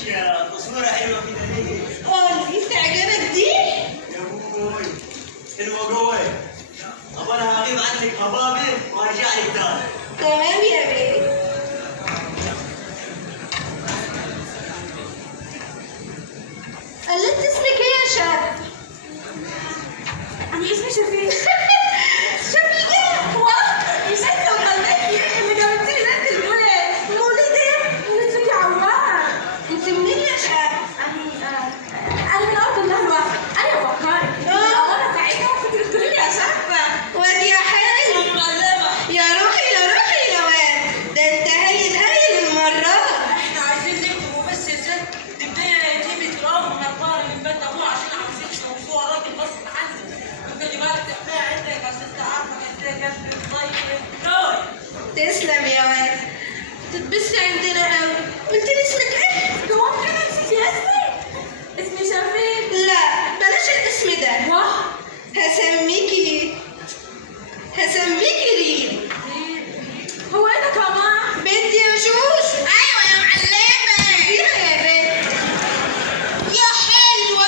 تصويرة حلوة كده ليه؟ دي تعجبك دي؟ يا ابوي حلوة جوي. طب انا هغيب عنك هبابي وارجع لك تاني. تمام يا بيه. قلت اسمك ايه يا شاب؟ أنا اسمي شفيق. شفيقة؟ واه يا ست وخلتني اللي جابتني ليلة المولد. مولد ايه؟ ولدتك عوار. انت منين يا شاب؟ أنا من أرض الله الواسع. أنا بفكرك. أنا سعيدة وكنت بتقولي لي يا شابة. واد يا حلو. يا روحي يا روحي يا واد، ده انت هايل هايل المرة. احنا عايزين نكتب وبس يا ست تبدأ يتم تراب من البار من بيت ابوه عشان عاوزين يشوفوه راجل غصب عنه. خلي بالك تحتاج عندك بس انت عارفه انت جنب الضيف. تسلم يا واد، تتبسي عندنا قوي. قلت لي اسمك ايه؟ هو ممكن نسيتي اسمي؟ اسمي شفيق. لا بلاش الاسم ده. واه. هسميكي ريم. هو إيه ده كمان؟ بنت يا شوش. ايوه يا معلمه. فيها يا بنت يا حلوه.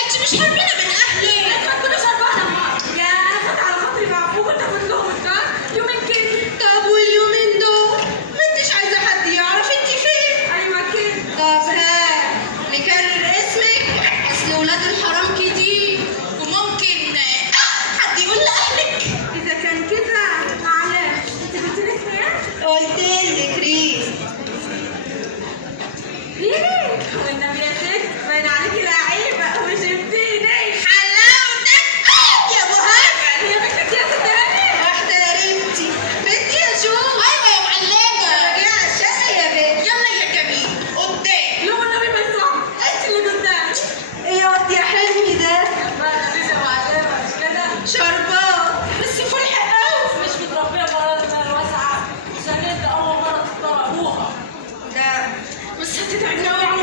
انت مش حرمانه من اهلي. أنت ما تكونيش هربانة معاك. يا أنا فات على خاطري مع أبوك وأنت كنت لهم الدار يومين كده. طب واليومين دول ما انتش عايزه حد يعرف انت فين. أيوة كده. طب ها نكرر اسمك، اصل ولاد الحرام كتير وممكن حد يقول لاهلك. إذا كان كده معلش. أنت قلت لي اسمي إيه؟ قلت لك ريم. ليه؟ والنبي يا ست باين عليكي لعيبة وشفتيني. حلاوتك يا ابو هاجر. هي بنتك يا ست هاني؟ واحده يا ريمتي. بنتي يا شوش. ايوه يا معلمه. راجعه الشقه يا بنت. يلا يا جميل قدام. لا والنبي ما يصح. أنت اللي قدامي. ايه يا واد يا حلمي ده؟ بقى خلينا معلمه مش كده؟ شربات بس فلح قوي. مش متربيه بلد واسعه وثانيا ده اول مره تختار ابوها. لا بس هتتعبنا قوي